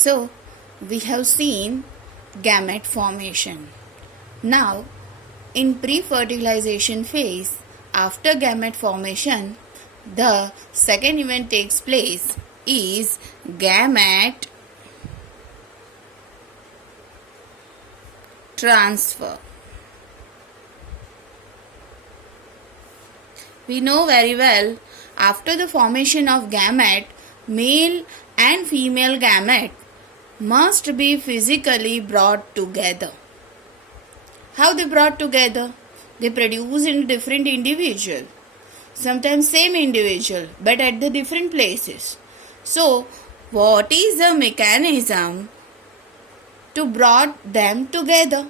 So, we have seen gamete formation. Now, in pre-fertilization phase, after gamete formation, the second event takes place is gamete transfer. We know very well, after the formation of gamete, male and female gamete must be physically brought together. How they brought together? They produce in different individual, sometimes same individual, but at the different places. So, what is the mechanism to brought them together?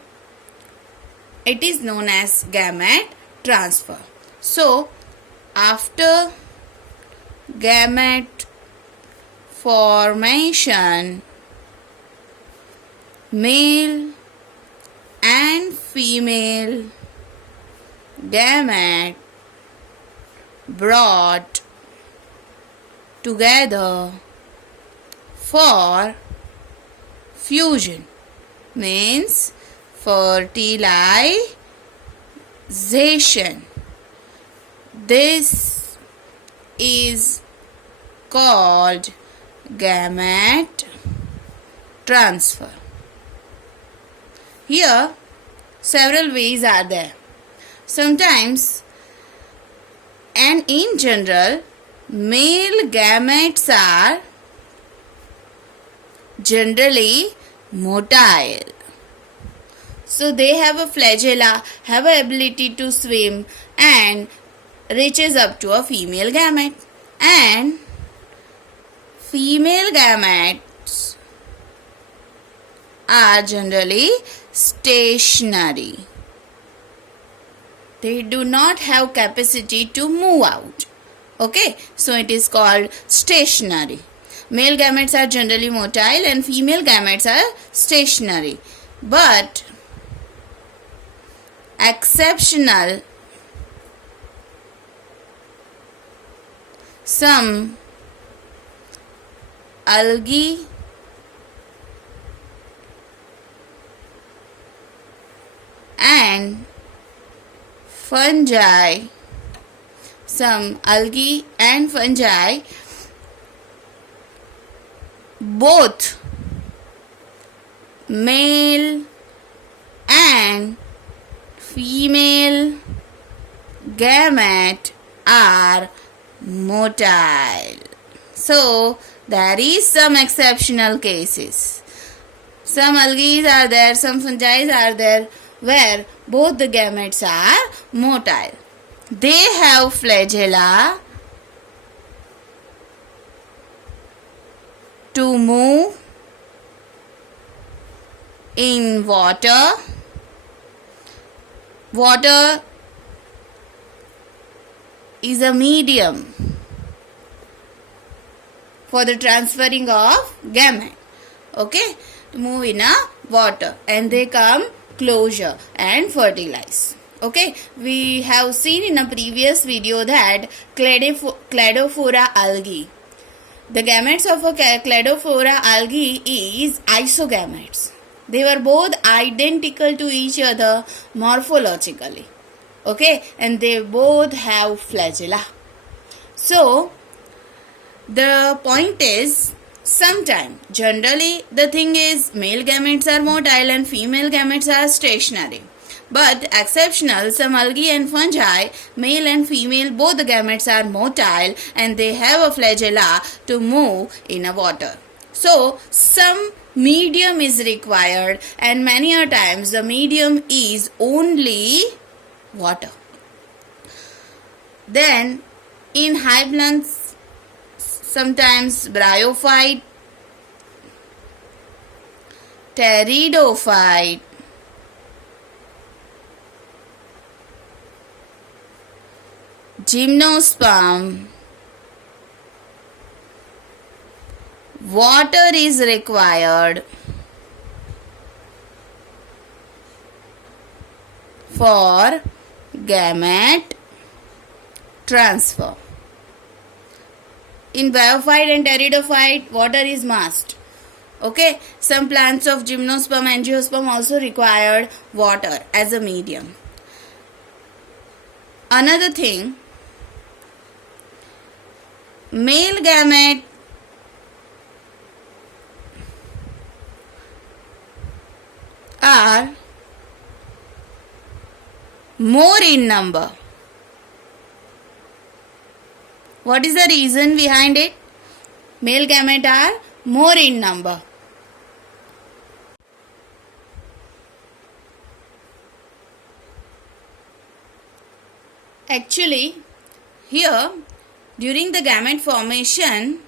It is known as gamete transfer. So, after gamete formation, male and female gamete brought together for fusion, means fertilization. This is called gamete transfer. Here, several ways are there. Sometimes, and in general, male gametes are generally motile. So they have a flagella, have a ability to swim and reaches up to a female gamete. And female gametes are generally stationary. They do not have capacity to move out. Okay, so it is called stationary. Male gametes are generally motile and female gametes are stationary. But exceptional, some algae and fungi, both male and female gamete are motile. So, there is some exceptional cases. Some algae are there, some fungi are there where both the gametes are motile. They have flagella to move in water. Water is a medium for the transferring of gamete. Okay, to move in a water, and they come closure and fertilize. Okay, we have seen in a previous video that Cladophora algae. The gametes of a Cladophora algae is isogametes. They were both identical to each other morphologically. Okay, and they both have flagella. So, the point is, generally the thing is male gametes are motile and female gametes are stationary. But exceptional, some algae and fungi, male and female, both the gametes are motile and they have a flagella to move in a water. So, some medium is required, and many a times the medium is only water. Then, in high plants, sometimes bryophyte, pteridophyte, gymnosperm, water is required for gamete transfer. In bryophyte and pteridophyte, water is must. Okay, some plants of gymnosperm, angiosperm also required water as a medium. Another thing, male gamete are more in number. What is the reason behind it? Male gamete are more in number. Actually, here during the gamete formation,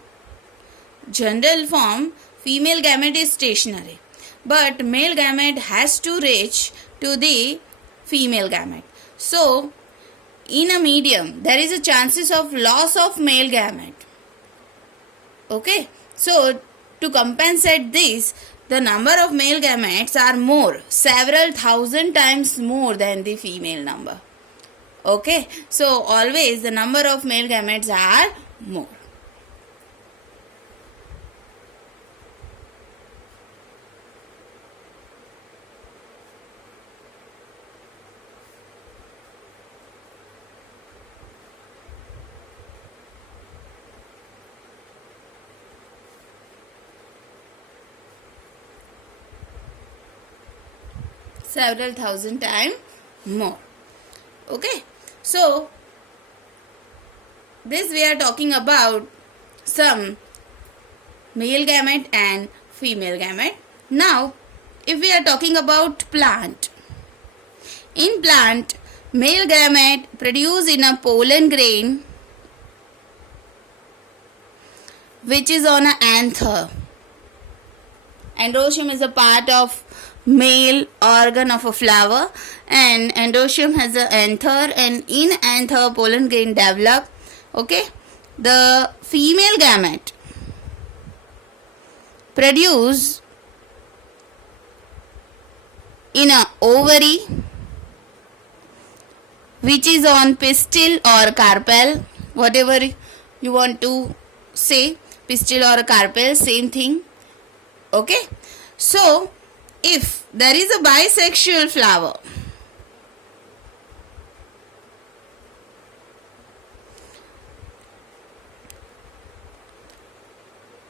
general form, female gamete is stationary, but male gamete has to reach to the female gamete. So, in a medium, there is a chances of loss of male gamete. Okay, so to compensate this, the number of male gametes are more, several thousand times more than the female number. Okay, so always the number of male gametes are more. Several thousand times more. Okay, so this we are talking about some male gamete and female gamete. Now, if we are talking about plant, in plant, male gamete produced in a pollen grain which is on an anther. Androecium is a part of male organ of a flower, and androecium has an anther, and in anther pollen grain develop. Okay, the female gamete produce in a ovary which is on pistil or carpel, whatever you want to say, pistil or carpel, same thing. Okay, so if there is a bisexual flower,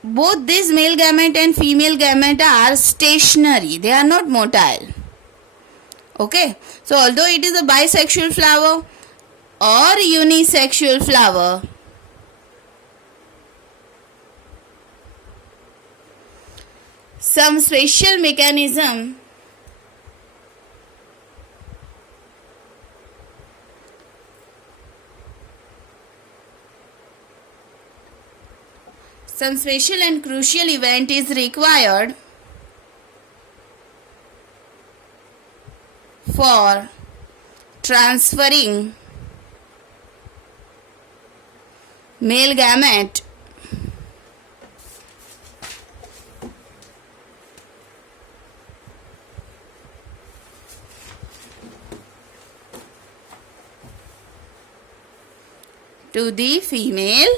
both this male gamete and female gamete are stationary, they are not motile. Okay, so although it is a bisexual flower or unisexual flower, some special mechanism some special and crucial event is required for transferring male gamete to the female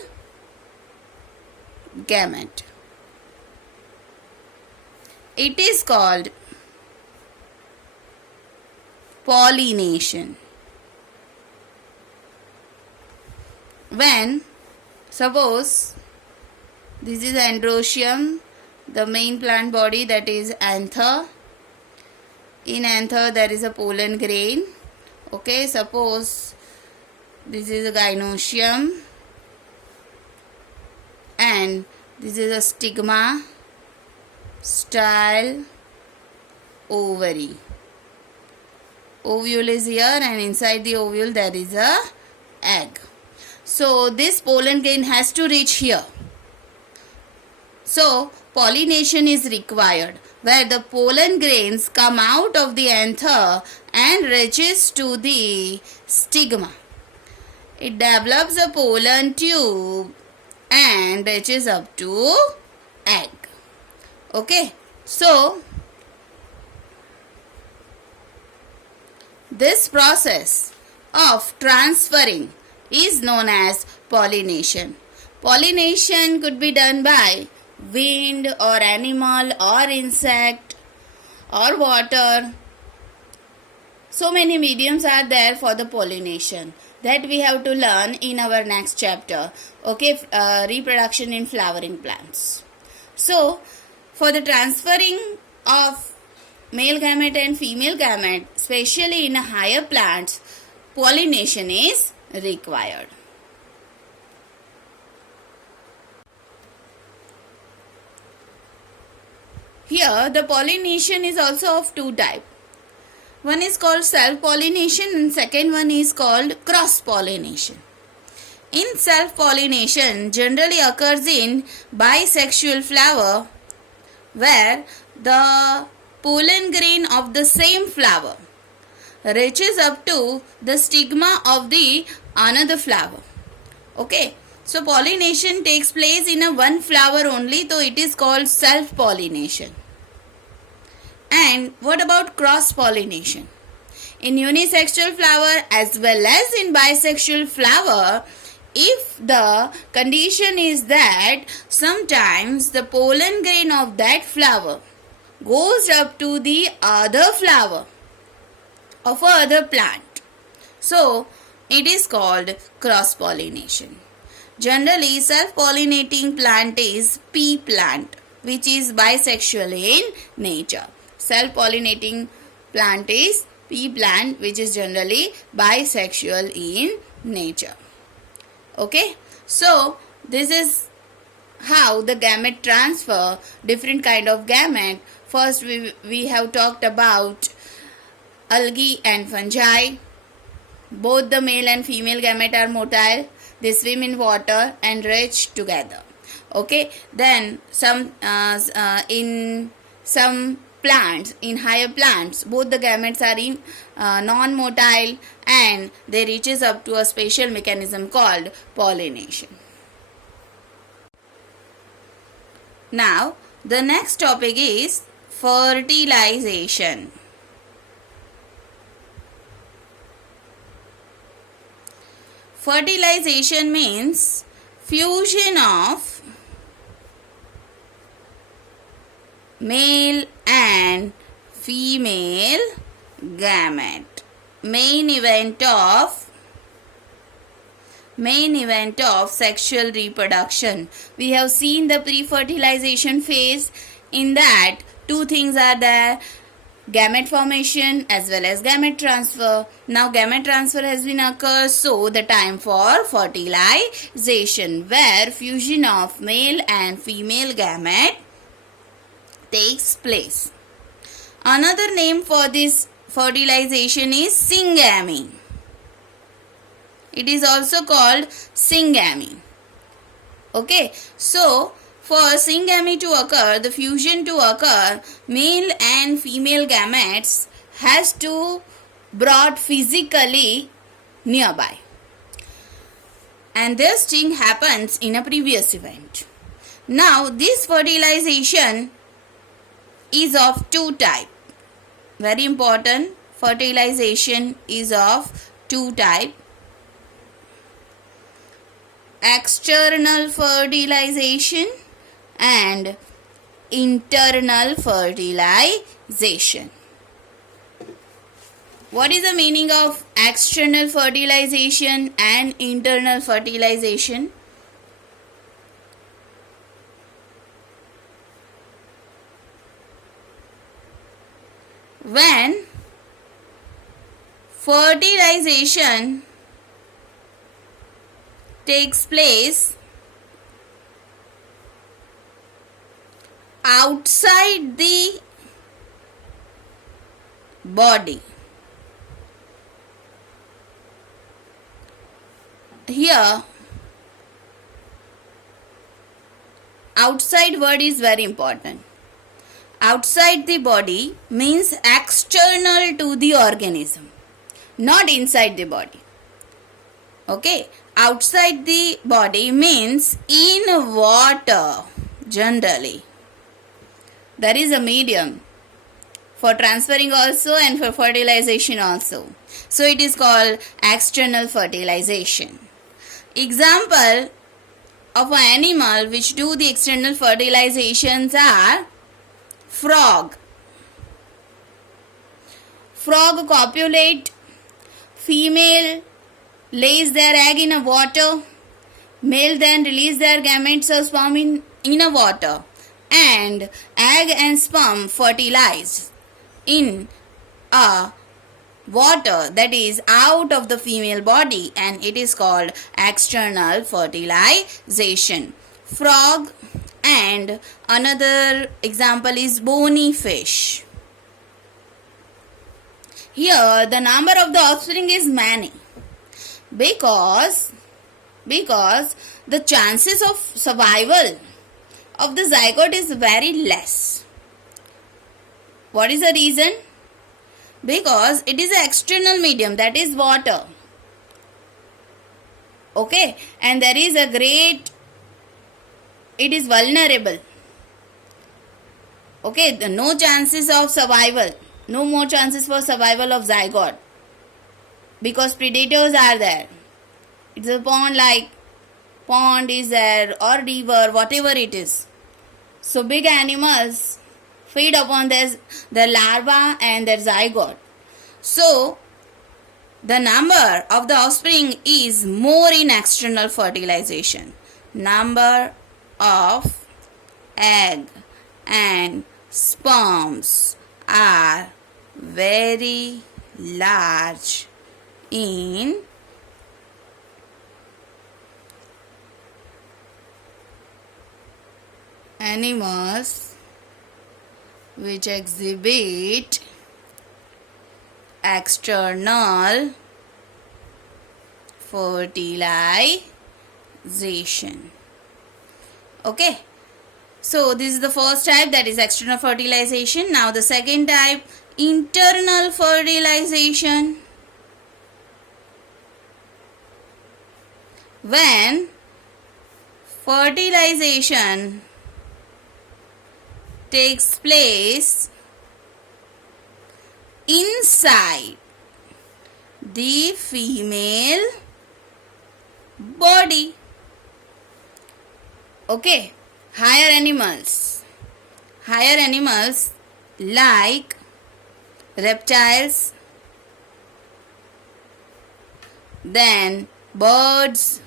gamete. It is called pollination. When, suppose this is androecium, the main plant body, that is anther. In anther there is a pollen grain. Okay, suppose this is a gynoecium and this is a stigma, style, ovary. Ovule is here and inside the ovule there is a egg. So this pollen grain has to reach here. So pollination is required, where the pollen grains come out of the anther and reaches to the stigma. It develops a pollen tube and reaches up to egg. Okay, so this process of transferring is known as pollination. Pollination could be done by wind or animal or insect or water. So many mediums are there for the pollination that we have to learn in our next chapter. Okay, reproduction in flowering plants. So, for the transferring of male gamete and female gamete, especially in higher plants, pollination is required. Here, the pollination is also of two types. One is called self-pollination and second one is called cross-pollination. In self-pollination generally occurs in bisexual flower where the pollen grain of the same flower reaches up to the stigma of the another flower. Okay, so pollination takes place in a one flower only, so it is called self-pollination. And what about cross-pollination? In unisexual flower as well as in bisexual flower, if the condition is that sometimes the pollen grain of that flower goes up to the other flower of a other plant, so it is called cross-pollination. Generally, self-pollinating plant is pea plant, which is bisexual in nature. Self-pollinating plant is pea plant, which is generally bisexual in nature. Okay, so this is how the gamete transfer, different kind of gamete. First we have talked about algae and fungi. Both the male and female gamete are motile. They swim in water and reach together. Okay, then in some plants, in higher plants, both the gametes are in non-motile and they reaches up to a special mechanism called pollination. Now, the next topic is fertilization. Fertilization means fusion of male and female gamete. Main event of sexual reproduction. We have seen the pre-fertilization phase. In that, two things are there: gamete formation as well as gamete transfer. Now gamete transfer has been occurred, so the time for fertilization, where fusion of male and female gamete takes place. Another name for this fertilization is syngamy. It is also called syngamy. Okay, so for syngamy to occur, the fusion to occur, male and female gametes has to brought physically nearby, and this thing happens in a previous event. Now this fertilization is of two types. Very important, fertilization is of two types: external fertilization and internal fertilization. What is the meaning of external fertilization and internal fertilization? When fertilization takes place outside the body. Here, outside word is very important. Outside the body means external to the organism, not inside the body. Okay, outside the body means in water generally. There is a medium for transferring also and for fertilization also. So it is called external fertilization. Example, of an animal which do the external fertilizations are frog. Frog copulate, female lays their egg in a water, male then release their gametes or sperm in a water, and egg and sperm fertilize in a water that is out of the female body, and it is called external fertilization. Frog. And another example is bony fish. Here the number of the offspring is many because the chances of survival of the zygote is very less. What is the reason? Because it is an external medium, that is water. Okay, and there is it is vulnerable. Okay, no chances of survival, no more chances for survival of zygote because predators are there. It's a pond is there or river, whatever it is. So big animals feed upon their larva and their zygote. So the number of the offspring is more in external fertilization. Number of egg and sperms are very large in animals which exhibit external fertilization. Okay, so this is the first type, that is external fertilization. Now the second type, internal fertilization. When fertilization takes place inside the female body. Okay, higher animals like reptiles, then birds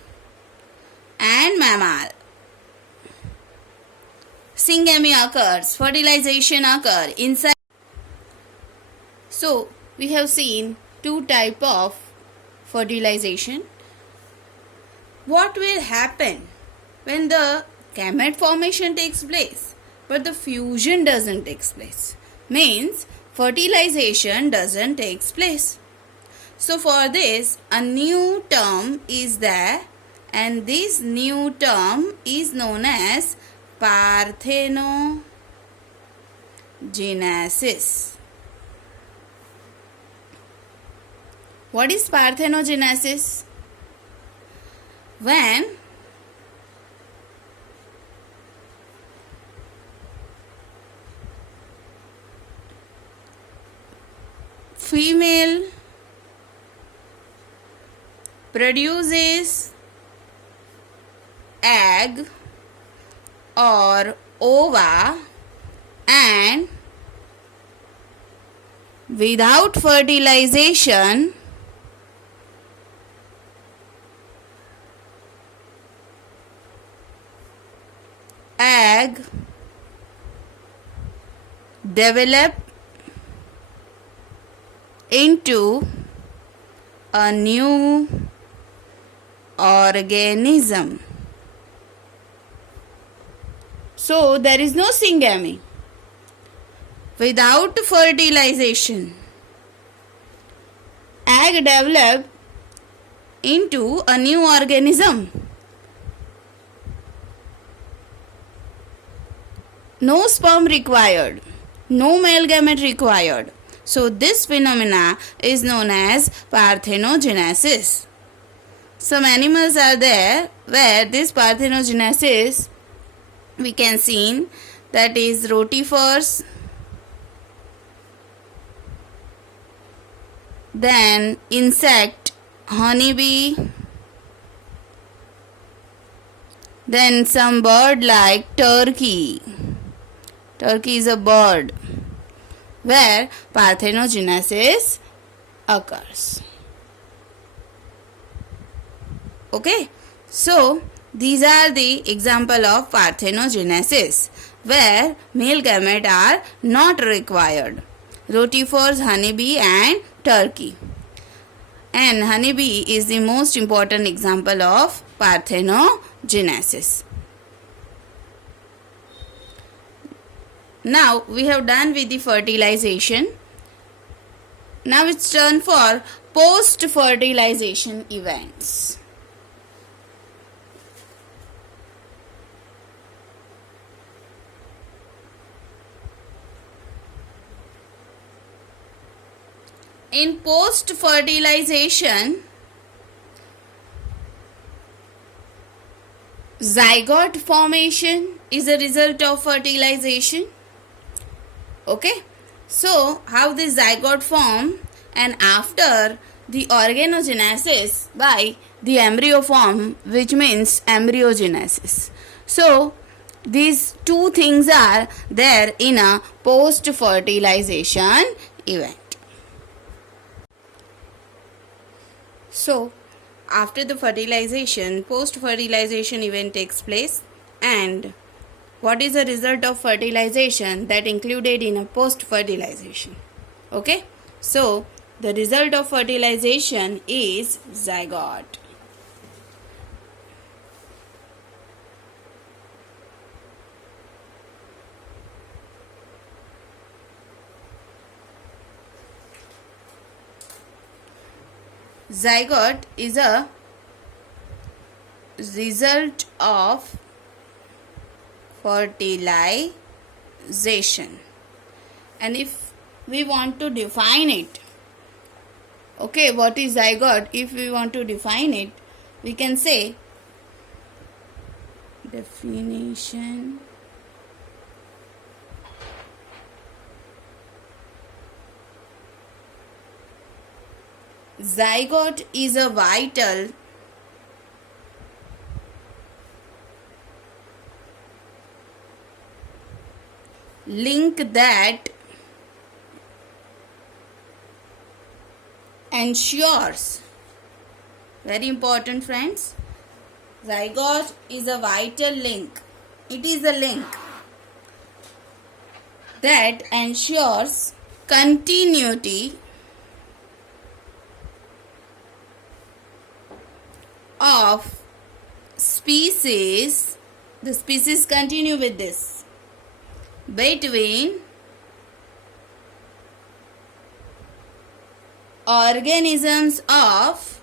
and mammal. Syngamy occurs, fertilization occurs inside. So we have seen two types of fertilization. What will happen when the gamete formation takes place but the fusion doesn't take place? Means fertilization doesn't take place. So for this a new term is there, and this new term is known as parthenogenesis. What is parthenogenesis? When female produces egg or ova and without fertilization egg develop into a new organism. So there is no syngamy. Without fertilization, egg develop into a new organism. No sperm required, no male gamete required. So this phenomena is known as parthenogenesis. Some animals are there where this parthenogenesis we can see, that is rotifers, then insect, honeybee, Then some bird like turkey. Turkey is a bird where parthenogenesis occurs. Okay, so these are the example of parthenogenesis where male gamete are not required. Rotifers, honeybee and turkey. And honeybee is the most important example of parthenogenesis. Now we have done with the fertilization. Now it's turn for post-fertilization events. In post-fertilization, zygote formation is a result of fertilization. Okay, so how this zygote form, and after the organogenesis by the embryo form, which means embryogenesis. So these two things are there in a post-fertilization event. So, after the fertilization, post-fertilization event takes place, and what is the result of fertilization that included in a post-fertilization? Okay, so the result of fertilization is zygote. Zygote is a result of fertilization, and if we want to define it, okay, what is zygote? If we want to define it, we can say definition. Zygote is a vital link that ensures, very important friends, zygote is a vital link. It is a link that ensures continuity of species, the species continue with this, between organisms of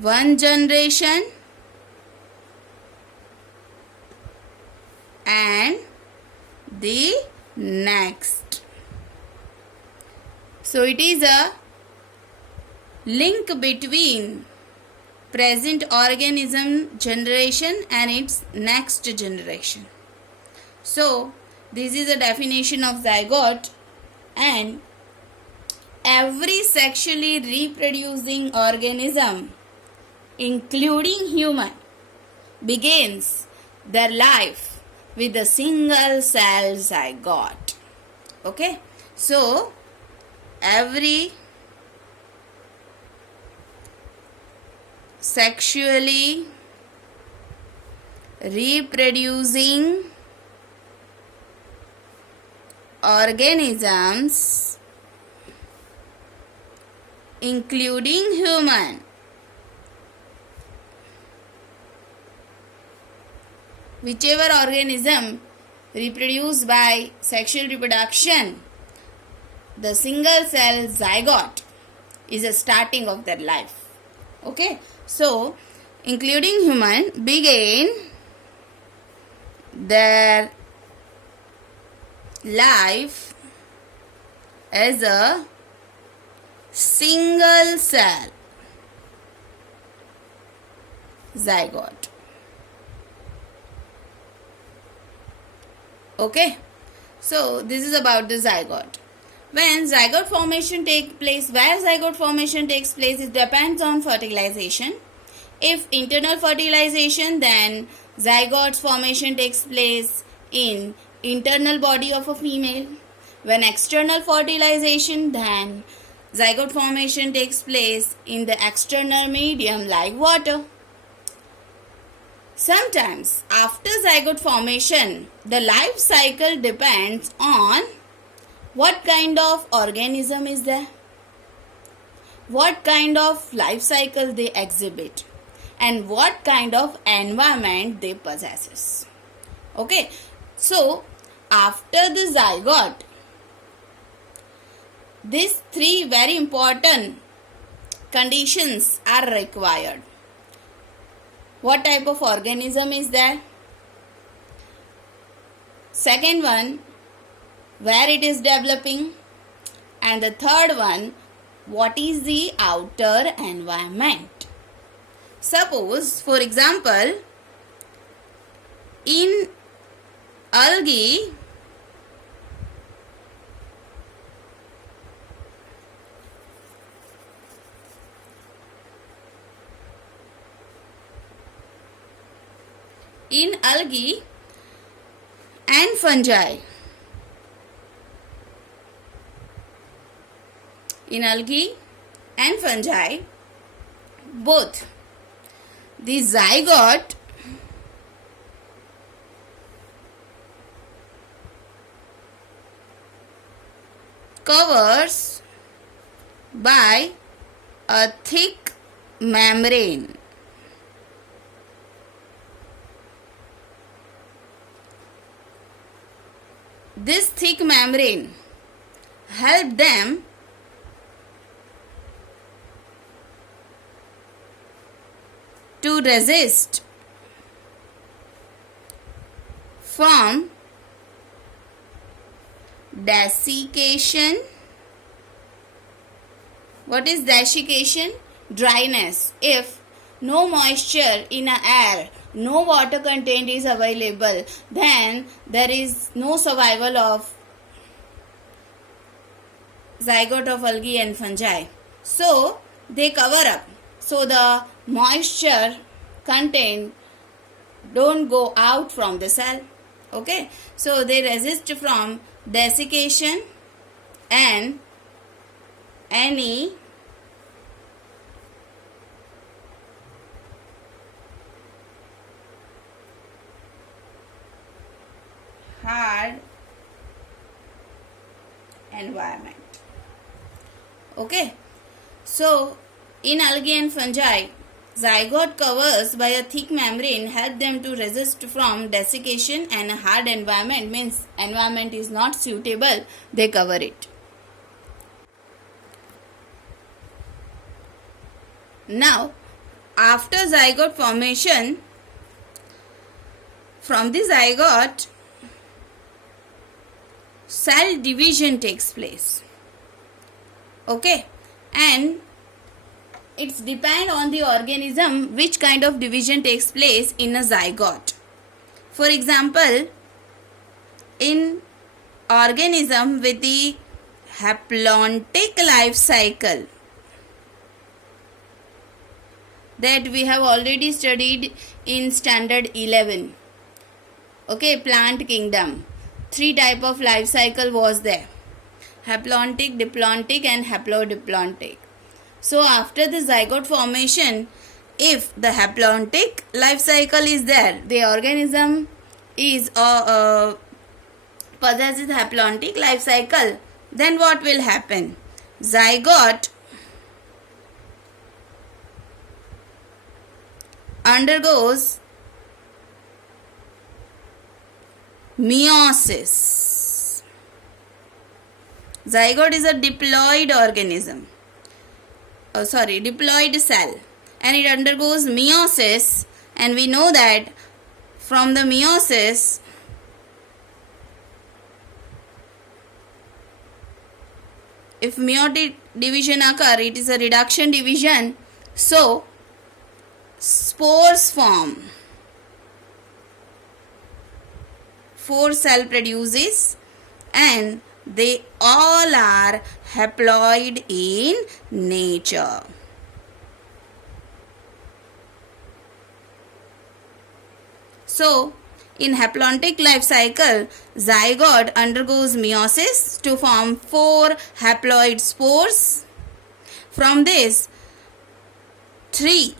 one generation and the next. So it is a link between present organism generation and its next generation. So this is a definition of zygote, and every sexually reproducing organism, including human, begins their life with a single cell zygote. Okay, so every sexually reproducing organisms, including human, whichever organism reproduced by sexual reproduction, the single cell zygote is a starting of their life. Okay, so including human begin their life as a single cell zygote. Okay, so this is about the zygote. When zygote formation takes place, where zygote formation takes place, it depends on fertilization. If internal fertilization, then zygote formation takes place in internal body of a female. When external fertilization, then zygote formation takes place in the external medium like water. Sometimes after zygote formation, the life cycle depends on what kind of organism is there, what kind of life cycle they exhibit, and what kind of environment they possesses. Okay, so after the zygote, these three very important conditions are required. What type of organism is there? Second one, where it is developing, and the third one, what is the outer environment. Suppose, for example, in algae, and fungi, both the zygote covers by a thick membrane. This thick membrane help them to resist from desiccation. What is desiccation? Dryness. If no moisture in a air, no water content is available, then there is no survival of zygote of algae and fungi. So they cover up, so the moisture content don't go out from the cell. Okay, so they resist from desiccation and any hard environment. Okay, so in algae and fungi, zygote covers by a thick membrane help them to resist from desiccation, and a hard environment means environment is not suitable, they cover it. Now, after zygote formation, from the zygote, cell division takes place. Okay, and it's depend on the organism which kind of division takes place in a zygote. For example, in organism with the haplontic life cycle that we have already studied in standard 11. Okay, plant kingdom. 3 type of life cycle was there: haplontic, diplontic and haplodiplontic. So after the zygote formation, if the haplontic life cycle is there, the organism is possesses haplontic life cycle, then what will happen? Zygote undergoes meiosis. Zygote is a diploid organism. Diploid cell, and it undergoes meiosis, and we know that from the meiosis if meiotic division occur, it is a reduction division, so spores form. 4 cell produces, and they all are haploid in nature. So, in haplontic life cycle, zygote undergoes meiosis to form 4 haploid spores. From this, 3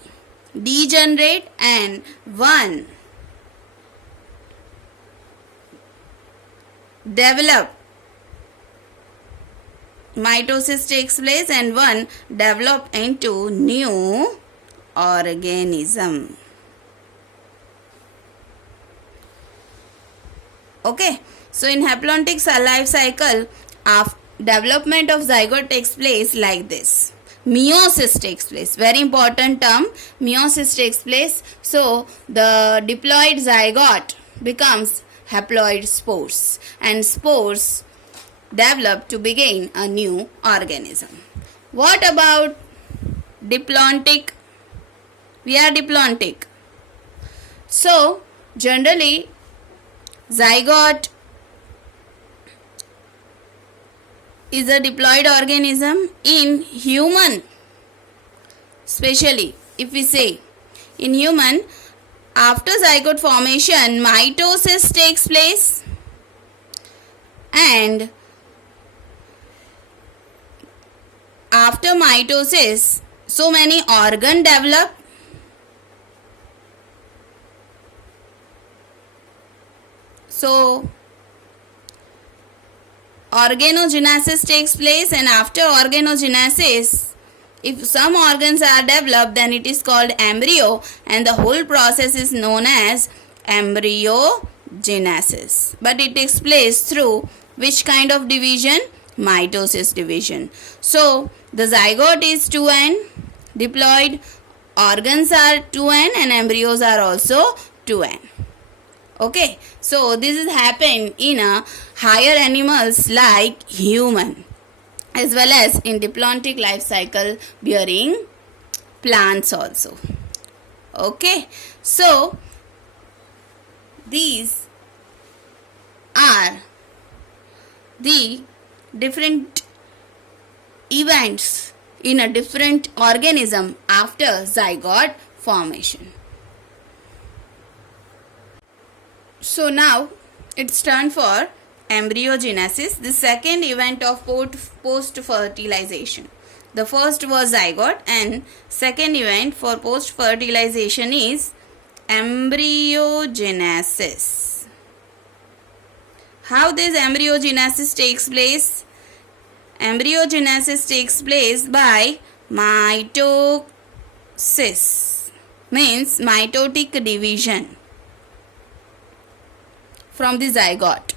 degenerate and 1 develop. Mitosis takes place and 1 develop into new organism. Okay, so in haplontic cell life cycle, development of zygote takes place like this. Meiosis takes place. Very important term. Meiosis takes place. So the diploid zygote becomes haploid spores, and spores develop to begin a new organism. What about diplontic? We are diplontic. So generally, zygote is a diploid organism. In human, especially if we say in human, after zygote formation, mitosis takes place, and after mitosis, so many organs develop. So organogenesis takes place, and after organogenesis, if some organs are developed, then it is called embryo, and the whole process is known as embryogenesis. But it takes place through which kind of division? Mitosis division. So the zygote is 2n, diploid, organs are 2n, and embryos are also 2n. Okay, so this has happened in higher animals like human, as well as in diplontic life cycle bearing plants also. Okay, so these are the different events in a different organism after zygote formation. So now it's turn for embryogenesis, the second event of post-fertilization. The first was zygote, and second event for post-fertilization is embryogenesis. How this embryogenesis takes place? Embryogenesis takes place by mitosis, means mitotic division from the zygote.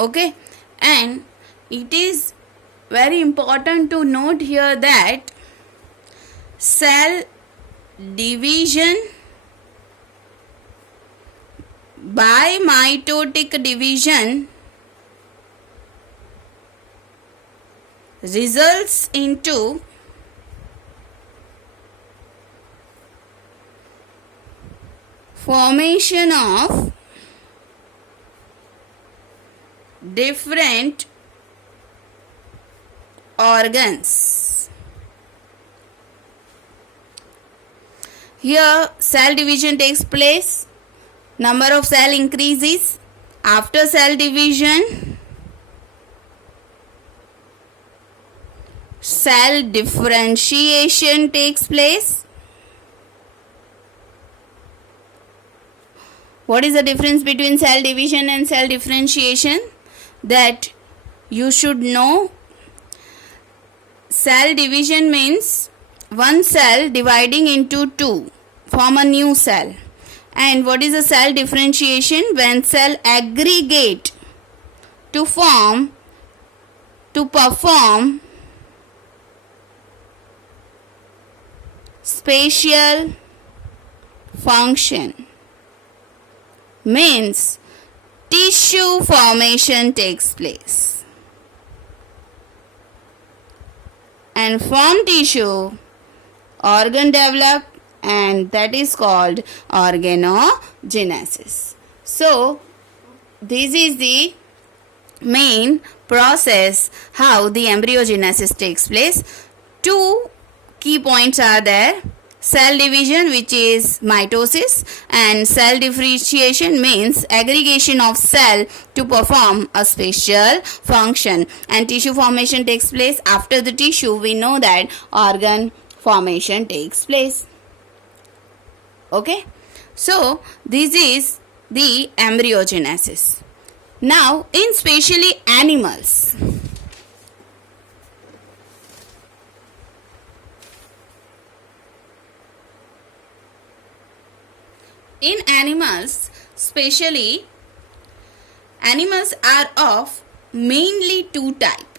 Okay, and it is very important to note here that cell division by mitotic division results into formation of different organs. Here cell division takes place, number of cell increases. After cell division, cell differentiation takes place. What is the difference between cell division and cell differentiation? That you should know. Cell division means one cell dividing into two, form a new cell. And what is a cell differentiation? When cell aggregate to perform spatial function, means tissue formation takes place, and from tissue organ develop, and that is called organogenesis. So this is the main process how the embryogenesis takes place. Two key points are there: cell division, which is mitosis, and cell differentiation means aggregation of cell to perform a special function, and tissue formation takes place. After the tissue, we know that organ formation takes place. Okay, so this is the embryogenesis. Now, in specially animals, in animals, specially animals are of mainly two type.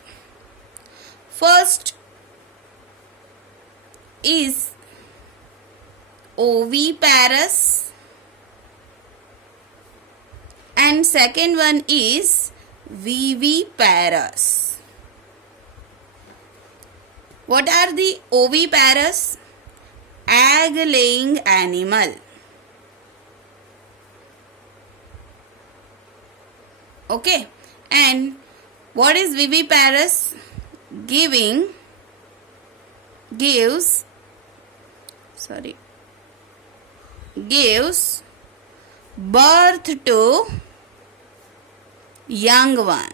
First is oviparous and second one is viviparous. What are the oviparous? Egg laying animal. Okay, and what is viviparous? Gives birth to young one.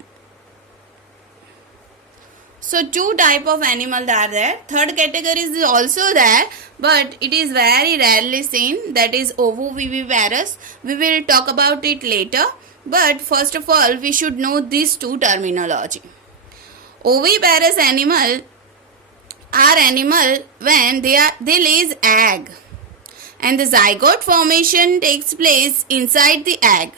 So two type of animals are there. Third category is also there, but it is very rarely seen, that is ovoviviparous. We will talk about it later, but first of all we should know these two terminology. Oviparous animal are animal when they lays egg and the zygote formation takes place inside the egg.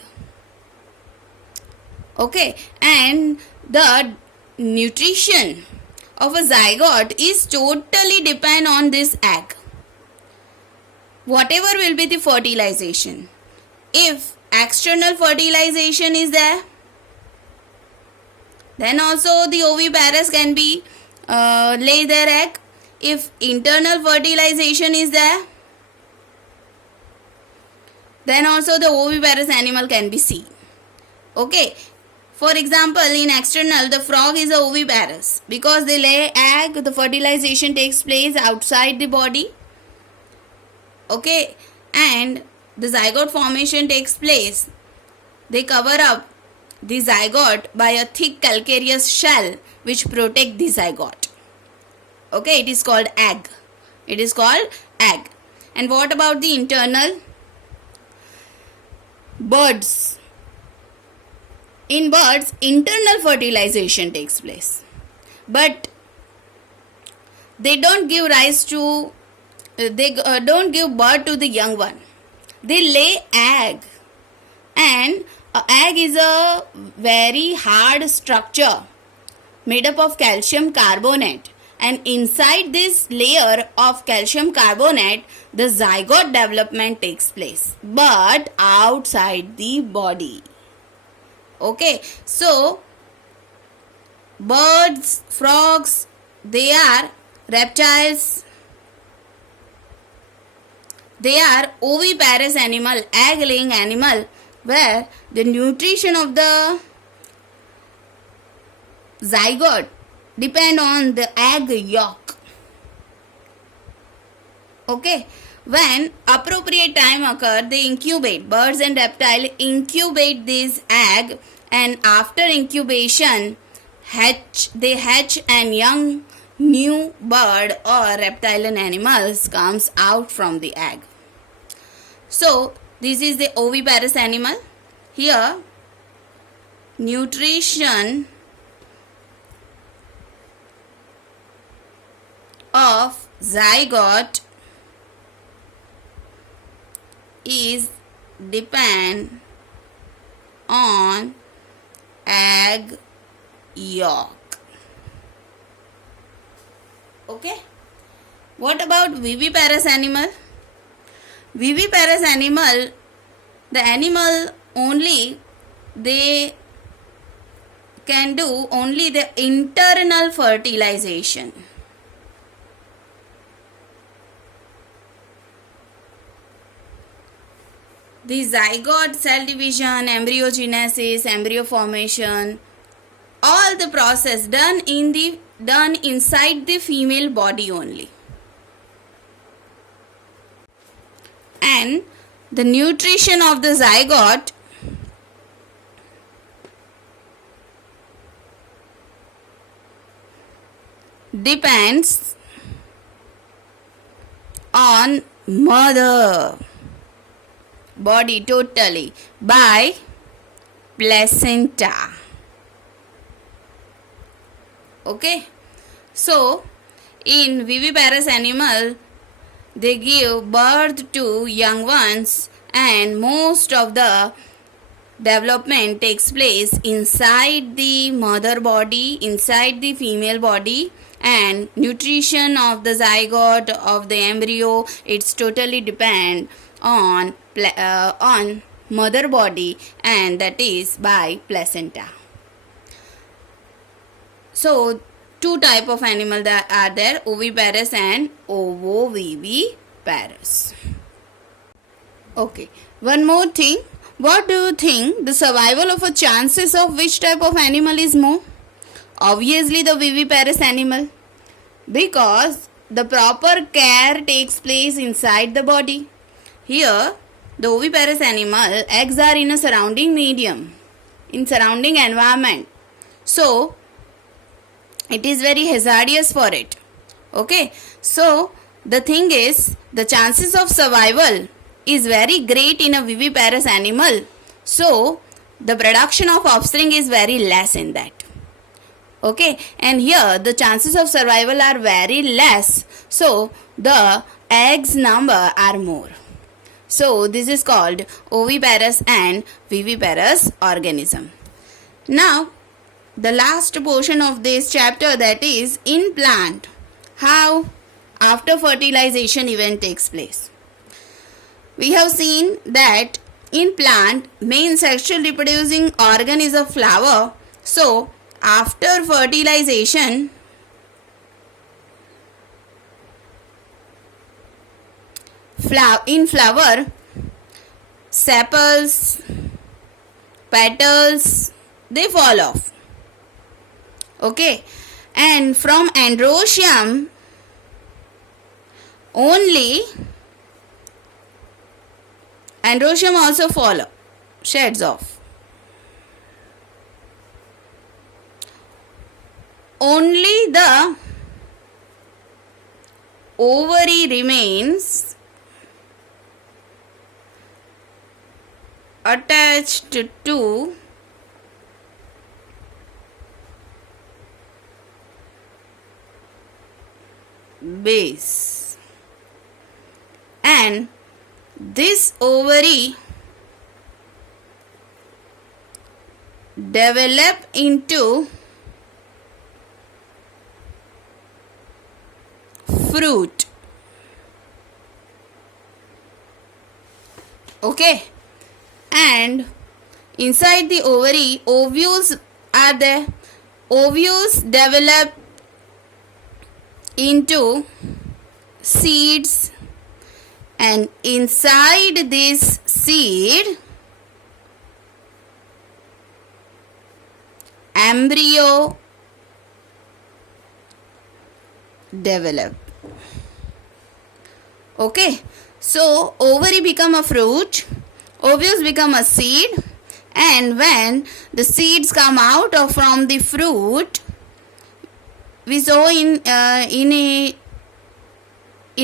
Okay, and the nutrition of a zygote is totally depend on this egg. Whatever will be the fertilization, if external fertilization is there, then also the oviparous can be lay their egg. If internal fertilization is there, then also the oviparous animal can be seen. Okay, for example, in external, the frog is a oviparous because they lay egg, the fertilization takes place outside the body. Okay, and the zygote formation takes place. They cover up the zygote by a thick calcareous shell which protect the zygote. Okay, it is called egg. It is called egg. And what about the internal? Birds. In birds, internal fertilization takes place, but they don't give rise to, don't give birth to the young one. They lay egg, and an egg is a very hard structure made up of calcium carbonate, and inside this layer of calcium carbonate the zygote development takes place, but outside the body. Okay, so birds, frogs, they are reptiles. They are oviparous animal, egg laying animal, where the nutrition of the zygote depend on the egg yolk. Okay, when appropriate time occur, they incubate. Birds and reptiles incubate this egg, and after incubation they hatch and young new bird or reptilian animals comes out from the egg. So this is the oviparous animal. Here nutrition of zygote is depend on egg yolk. Okay, what about viviparous animal? Viviparous animal, the animal only they can do only the internal fertilization. The zygote, cell division, embryogenesis, embryo formation, all the process done inside the female body only. And the nutrition of the zygote depends on mother body totally by placenta. Okay, so in viviparous animal they give birth to young ones, and most of the development takes place inside the mother body, inside the female body, and nutrition of the zygote of the embryo, it's totally depend on mother body, and that is by placenta. So two type of animal that are there, oviparous and ovoviviparous. Okay, one more thing. What do you think the survival of a chances of which type of animal is more? Obviously the viviparous animal, because the proper care takes place inside the body. Here the oviparous animal, eggs are in a surrounding medium, in surrounding environment, so it is very hazardous for it. Okay, so the thing is, the chances of survival is very great in a viviparous animal, so the production of offspring is very less in that. Okay, and here the chances of survival are very less, so the eggs number are more. So this is called oviparous and viviparous organism. Now the last portion of this chapter, that is in plant, how after fertilization event takes place. We have seen that in plant main sexual reproducing organ is a flower. So after fertilization, in flower, sepals, petals, they fall off. Okay, and from androecium only, androecium also sheds off. Only the ovary remains attached to base, and this ovary develop into fruit. Okay, and inside the ovary ovules are there. Ovules develop into seeds, and inside this seed embryo develop. Okay, so ovary become a fruit, ovules become a seed, and when the seeds come out from the fruit, we sow in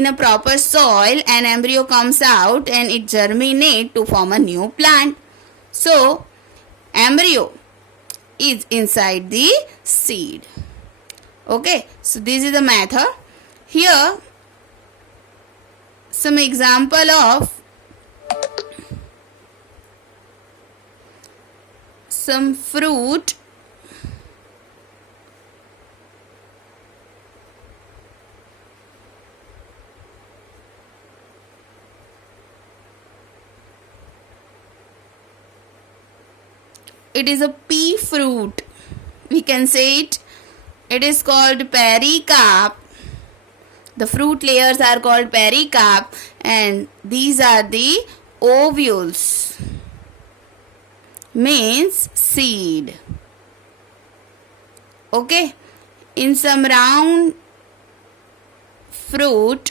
a proper soil, an embryo comes out and it germinates to form a new plant. So embryo is inside the seed. Okay, so this is the method. Here some example of some fruit. It is a pea fruit. We can say it. It is called pericarp. The fruit layers are called pericarp, and these are the ovules, means seed. Okay, in some round fruit,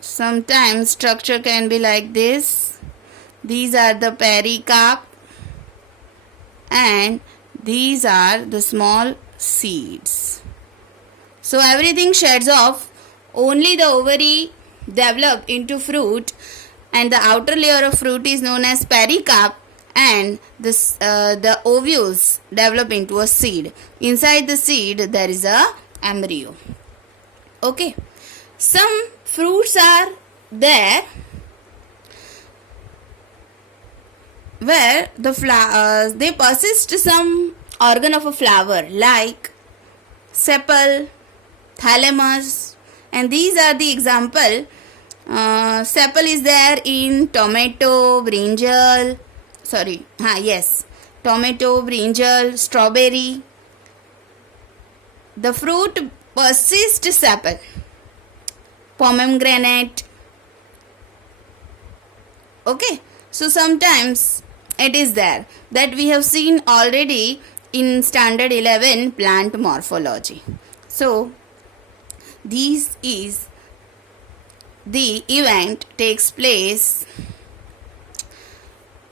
sometimes structure can be like this. These are the pericarp and these are the small seeds. So everything sheds off, only the ovary develop into fruit, and the outer layer of fruit is known as pericarp, and the ovules develop into a seed. Inside the seed there is a embryo. Okay, some fruits are there where they persist some organ of a flower like sepal, thalamus, and these are the example. Sepal is there in tomato, brinjal, tomato, brinjal, strawberry. The fruit persists sepal, pomegranate. Okay, so sometimes it is there that we have seen already in standard 11 plant morphology. So this is the event takes place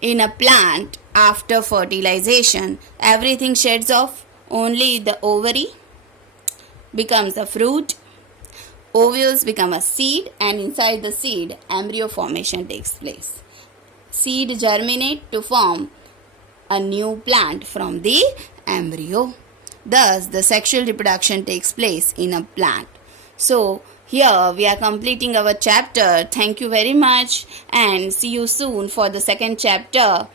in a plant after fertilization. Everything sheds off, only the ovary becomes a fruit, ovules become a seed, and inside the seed embryo formation takes place. Seed germinate to form a new plant from the embryo. Thus the sexual reproduction takes place in a plant. So here we are completing our chapter. Thank you very much and see you soon for the second chapter,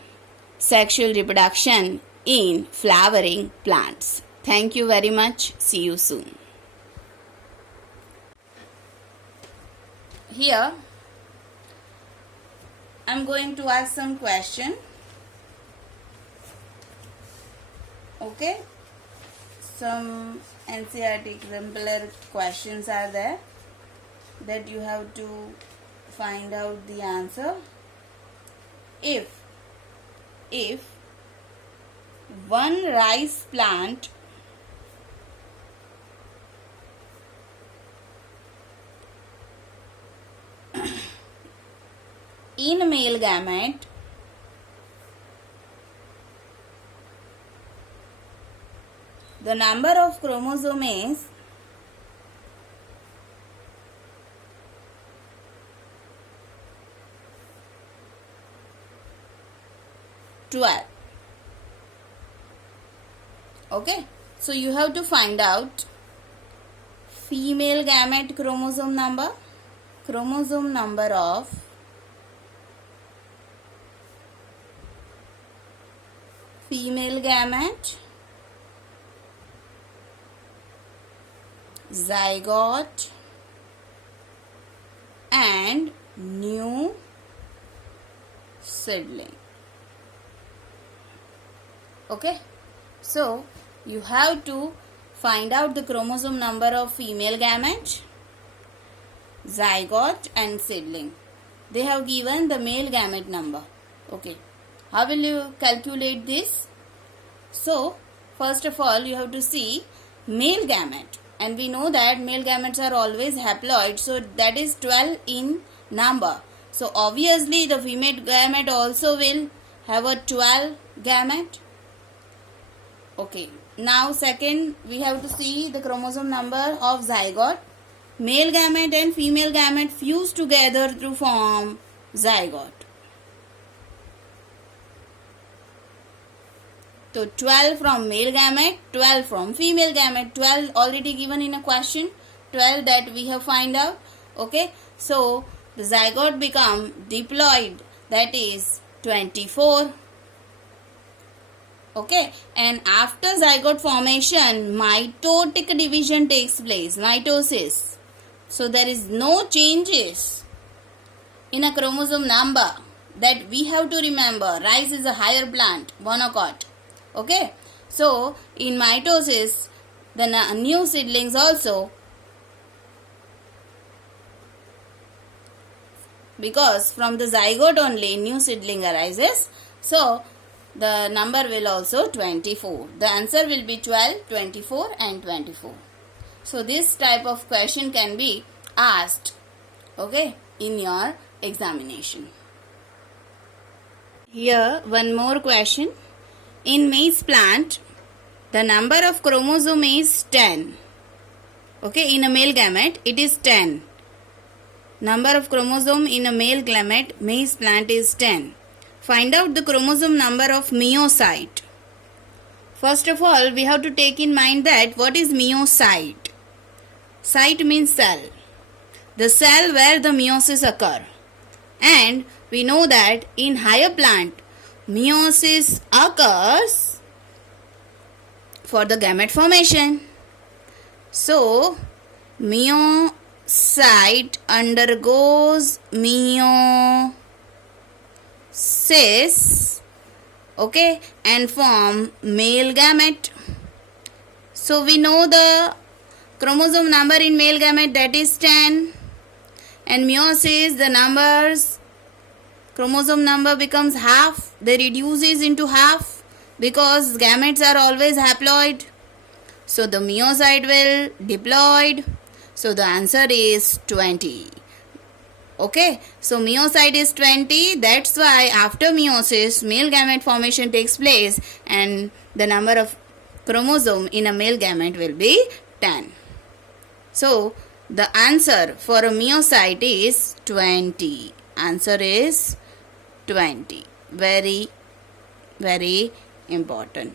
sexual reproduction in flowering plants. Thank you very much. See you soon. Here I am going to ask some question. Okay, some NCERT exemplar questions are there that you have to find out the answer. If one rice plant in male gamete the number of chromosomes is 12. Okay, so you have to find out female gamete chromosome number of female gamete, zygote and new seedling. Okay, so you have to find out the chromosome number of female gamete, zygote and seedling. They have given the male gamete number. Okay, how will you calculate this? So first of all you have to see male gamete, and we know that male gametes are always haploid, so that is 12 in number. So obviously the female gamete also will have a 12 gamete. Okay, now second we have to see the chromosome number of zygote. Male gamete and female gamete fuse together to form zygote. So 12 from male gamete, 12 from female gamete, 12 already given in a question, 12 that we have find out. Okay, so the zygote become diploid, that is 24. Okay, and after zygote formation mitotic division takes place, mitosis. So there is no changes in a chromosome number, that we have to remember. Rice is a higher plant, monocot. Okay, so in mitosis, the new seedlings also, because from the zygote only new seedling arises, so the number will also 24. The answer will be 12, 24 and 24. So this type of question can be asked, okay, in your examination. Here one more question. In maize plant, the number of chromosome is 10. Okay, in a male gamete, it is 10. Number of chromosome in a male gamete, maize plant is 10. Find out the chromosome number of meiocyte. First of all, we have to take in mind that what is meiocyte? Cyte means cell. The cell where the meiosis occur. And we know that in higher plant, meiosis occurs for the gamete formation. So, meiocyte undergoes meiosis, okay, and form male gamete. So, we know the chromosome number in male gamete, that is 10, and meiosis, the chromosome number becomes half, they reduces into half because gametes are always haploid. So the meiocyte will diploid. So the answer is 20. Okay, so meiocyte is 20. That's why after meiosis, male gamete formation takes place and the number of chromosome in a male gamete will be 10. So the answer for a meiocyte is 20. Answer is 20. Very, very important.